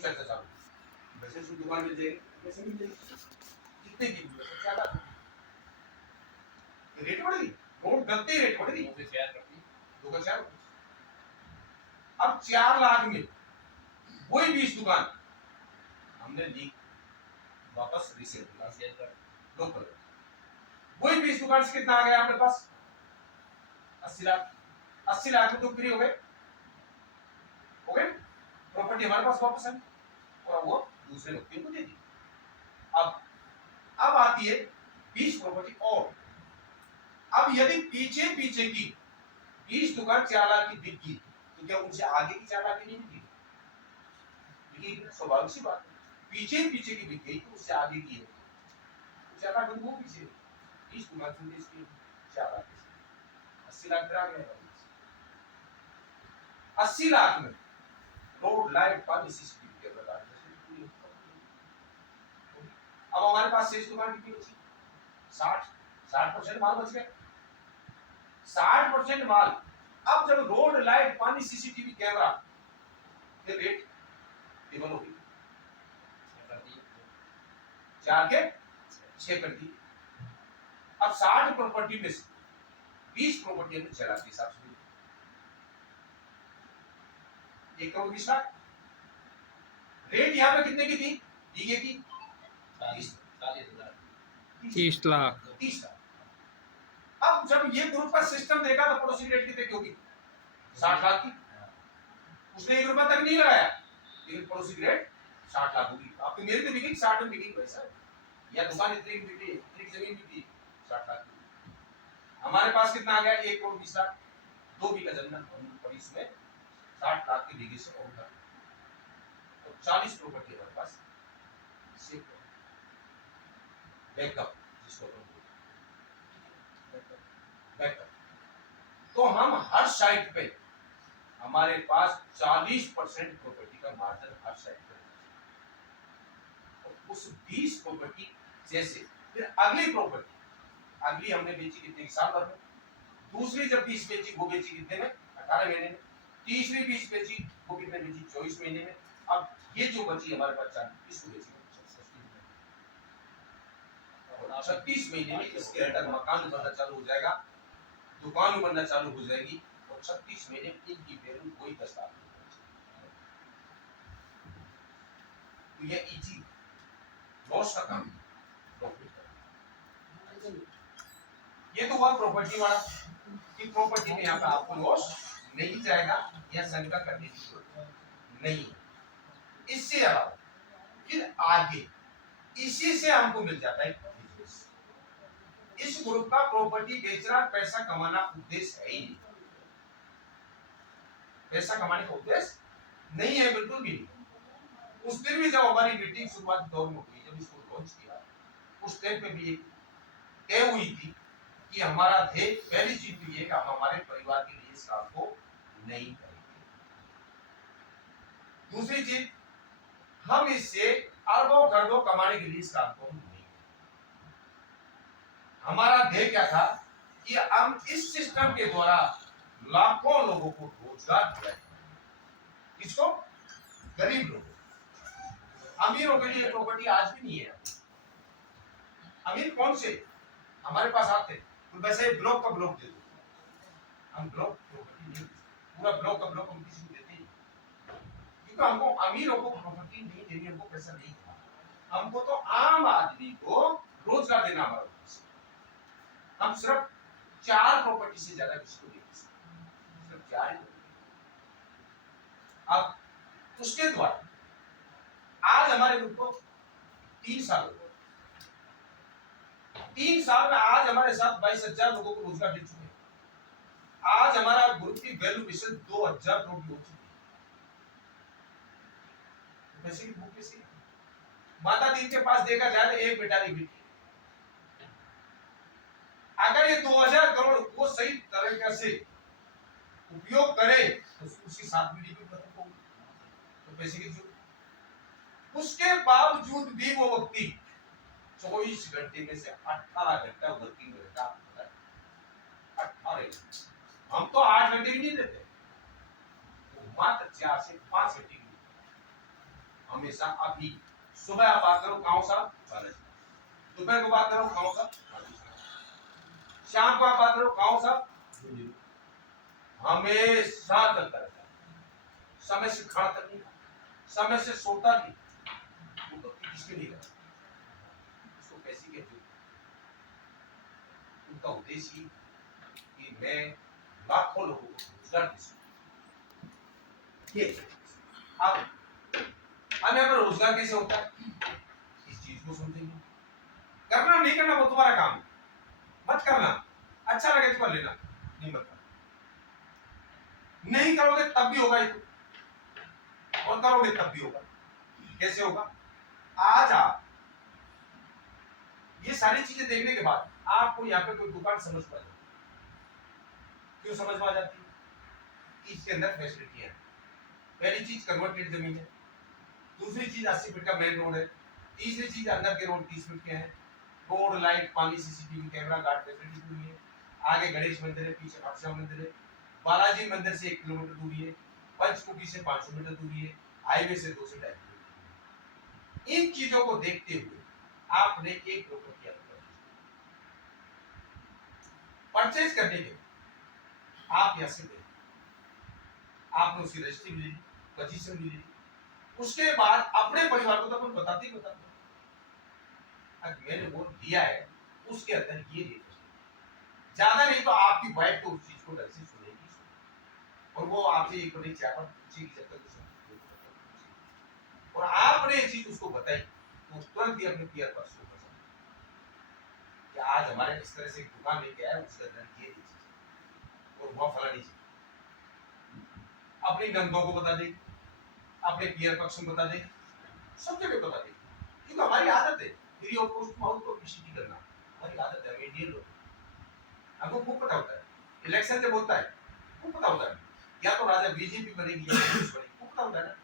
कुछ चर्चा चालू। वैसे उसकी दुकान मिल जाएगी, वैसे मिल जाएगी, कितने की ज्यादा रेट बढ़ गई, रोड गलती रेट बढ़ गई, उसे शेयर कर दी, 2 का 4। अब 4 लाख में वही 20 दुकान हमने ली वापस रीसेल कर लोकल, वही 20 दुकान से कितना आ गया आपके पास? 80 लाख। 80 लाख में तो फ्री हो गए, प्रॉपर्टी हमारे पास वापस है और वो दूसरे व्यक्ति को दे दी। अब आती है 20 प्रॉपर्टी और। अब यदि पीछे पीछे की 20 दुकान 4 लाख की बिक गई तो क्या उनसे आगे की 4 लाख की नहीं बिकी? बिकी, स्वाभाविक सी बात है। पीछे पीछे की बिक गई तो उससे आगे की है 4 लाख वो पीछे 20 दुकान से इसकी 4 लाख 80 लाख आ गया। 80 लाख में रोड लाइट पानी सीसीटीवी कैमरा लगा, अब हमारे पास शेष दुकान कितनी बची? 60% माल बच गया, 60% माल। अब जब रोड लाइट पानी सीसीटीवी कैमरा के रेट टेबल हो गई, 4 के 6 कर दी। अब 60 प्रॉपर्टी में से 20 प्रॉपर्टी हमने 6 लाख के हिसाब से 1 करोड़ 20 लाख। रेट यहां पे कितने की थी? बीघे की 30 लाख। 30 लाख। अब जब ये ग्रुप का सिस्टम देखा तो पड़ोसी रेट कितने की होगी? 60 लाख की। उसने 1 रुपया तक नहीं लगाया, लेकिन पड़ोसी की रेट 60 लाख होगी। अब तो मेरी तो बिकी 60 में बिकी पैसा, या दुकान इतनी की बिकी, इतनी की जमीन बिकी 60 लाख की। हमारे पास कितना आ गया? 1 करोड़ 20 लाख। 2 बीघा जमीन पड़ी इसमें 60 लाख की बीघे से और तो 40 प्रॉपर्टी हमारे पास बैकअप, जिसको बैकअप। तो हम हर साइट पे हमारे पास 40% प्रॉपर्टी का मार्जिन हर साइट पे, और उस 20 प्रॉपर्टी जैसे फिर अगली प्रॉपर्टी, अगली हमने बेची कितने साल भर में, दूसरी जब 20 बेची वो बेची कितने में? 18 महीने में। तीसरी 20 बेची वो कितने बेची? 24 महीने में। अब ये जो बची हमारे पास 40, इसको बेची 36 महीने में इसके अंदर मकान बनना चालू हो जाएगा, दुकान बनना चालू हो जाएगी, और 36 महीने में इनकी वैल्यू कोई 10 लाख। तो ये इजी लॉस का काम, प्रॉफिट का। ये तो हुआ प्रॉपर्टी वाला कि प्रॉपर्टी में यहाँ पे आपको लॉस नहीं जाएगा या शंका करने की जरूरत नहीं। इससे अलावा फिर आगे इसी से हमको मिल जाता है बिजनेस। इस ग्रुप का प्रॉपर्टी बेचना पैसा कमाना उद्देश्य है ही नहीं, पैसा कमाने का उद्देश्य नहीं है, बिल्कुल भी नहीं। उस दिन भी जब हमारी मीटिंग शुरुआत दौर में हुई, जब इसको लॉन्च किया, उस टाइम पे भी एक तय हुई थी कि हमारा ध्येय पहली चीज तो ये कि हम हमारे परिवार के लिए इस काम को नहीं करेंगे। दूसरी चीज, हम इससे अरबों खरबों कमाने के लिए इस काम को नहीं करेंगे। हमारा ध्येय क्या था कि हम इस सिस्टम के द्वारा लाखों लोगों को रोजगार दिलाएं। किसको? गरीब लोगों। अमीरों के लिए प्रॉपर्टी आज भी नहीं है। अमीर कौन से हमारे पास आते, तो वैसे ब्लॉक का ब्लॉक दे दो, हम ब्लॉक प्रॉपर्टी नहीं, पूरा ब्लॉक का ब्लॉक हम किसी को देते नहीं, क्योंकि हमको अमीरों को प्रॉपर्टी नहीं देनी, हमको पैसा नहीं देना, हमको तो आम आदमी को रोजगार देना हमारा उद्देश्य। हम सिर्फ 4 प्रॉपर्टी से ज्यादा किसी को नहीं दे सकते, सिर्फ 4 ही। अब उसके द्वारा आज हमारे ग्रुप को 3 साल हो गए, 3 साल में आज हमारे साथ 22,000 लोगों को रोजगार दे चुके हैं। आज हमारा ग्रुप की वैल्यूएशन 2,000 करोड़ की हो चुकी है। पैसे की भूख कैसी? माता दी के पास देखा जाए तो एक बेटा नहीं बेटी। अगर ये 2,000 करोड़ को सही तरीके से उपयोग करे तो उसकी 7 पीढ़ी भी खत्म होगी, तो पैसे की जरूरत। उसके बावजूद भी वो व्यक्ति 24 घंटे में से 18 घंटा वर्किंग रहता है। 18 घंटे, हम तो 8 घंटे भी नहीं देते, तो मात्र 4 से 5 घंटे की हम हमेशा अभी सुबह आप बात करो गाँव साहब बालाजी, दोपहर को बात करो गाँव साहब बालाजी, शाम को आप बात करो गाँव साहब, हमेशा चलता रहता है। समय से खाना तक नहीं, समय से सोता नहीं, वो तो किसके लिए करता, उसको कैसी कहते हो? उनका उद्देश्य कि मैं लाखों लोगों को रोजगार दे सकूं। ये अब हमें अगर रोजगार कैसे होता है इस चीज को समझेंगे। करना नहीं करना वो तुम्हारा काम है, मत करना, अच्छा लगे तो कर लेना, नहीं मत करना, नहीं करोगे तब भी होगा ये तो, और करोगे तब भी होगा। कैसे होगा? आज आप ये सारी चीजें देखने के बाद आपको यहाँ पे कोई दुकान समझ में आ जाती, क्यों समझ में आ जाती है? कि इसके अंदर फैसिलिटी है। पहली चीज कन्वर्टेड जमीन है, दूसरी चीज 80 फीट का मेन रोड है, तीसरी चीज अंदर के रोड 30 फीट के हैं, रोड लाइट पानी सीसीटीवी कैमरा गार्ड फैसिलिटी पूरी है, आगे गणेश मंदिर है, पीछे अक्षय मंदिर है, बालाजी मंदिर से 1 किलोमीटर दूरी है, पंचकुटी से 500 मीटर दूरी है, हाईवे से 2 से 2.5 किलोमीटर। इन चीजों को देखते हुए आपने एक प्रॉपर्टी परचेज करने के आप यहां से गए, आपने उसकी रजिस्ट्री मिली, पोजीशन मिली, उसके बाद अपने परिवार को तो अपन बताते ही बताते हैं मैंने वो लिया है, उसके अंदर ये रेट ज्यादा नहीं तो आपकी वाइफ तो उस चीज को ढंग से सुनेगी, और वो आपसे एक बड़ी चाय पर पूछेगी जब तक और आपने ये चीज उसको बताई तो तुरंत ही अपने पीआर पर शो कर सकते कि आज हमारे इस तरह से एक दुकान लेके आया, उसके अंदर ये चीज और वो फलानी चीज अपनी नंदों को बता देगी, अपने पीआर पक्ष में बता देगी, सब जगह बता देगी, क्योंकि हमारी आदत है free of cost mouth publicity करना, हमारी आदत है, इंडियन लोग हमको खूब पता होता है, इलेक्शन जब होता है खूब पता होता है, या तो राजा बीजेपी बनेगी या कांग्रेस बनेगी, खूब पता होता है ना।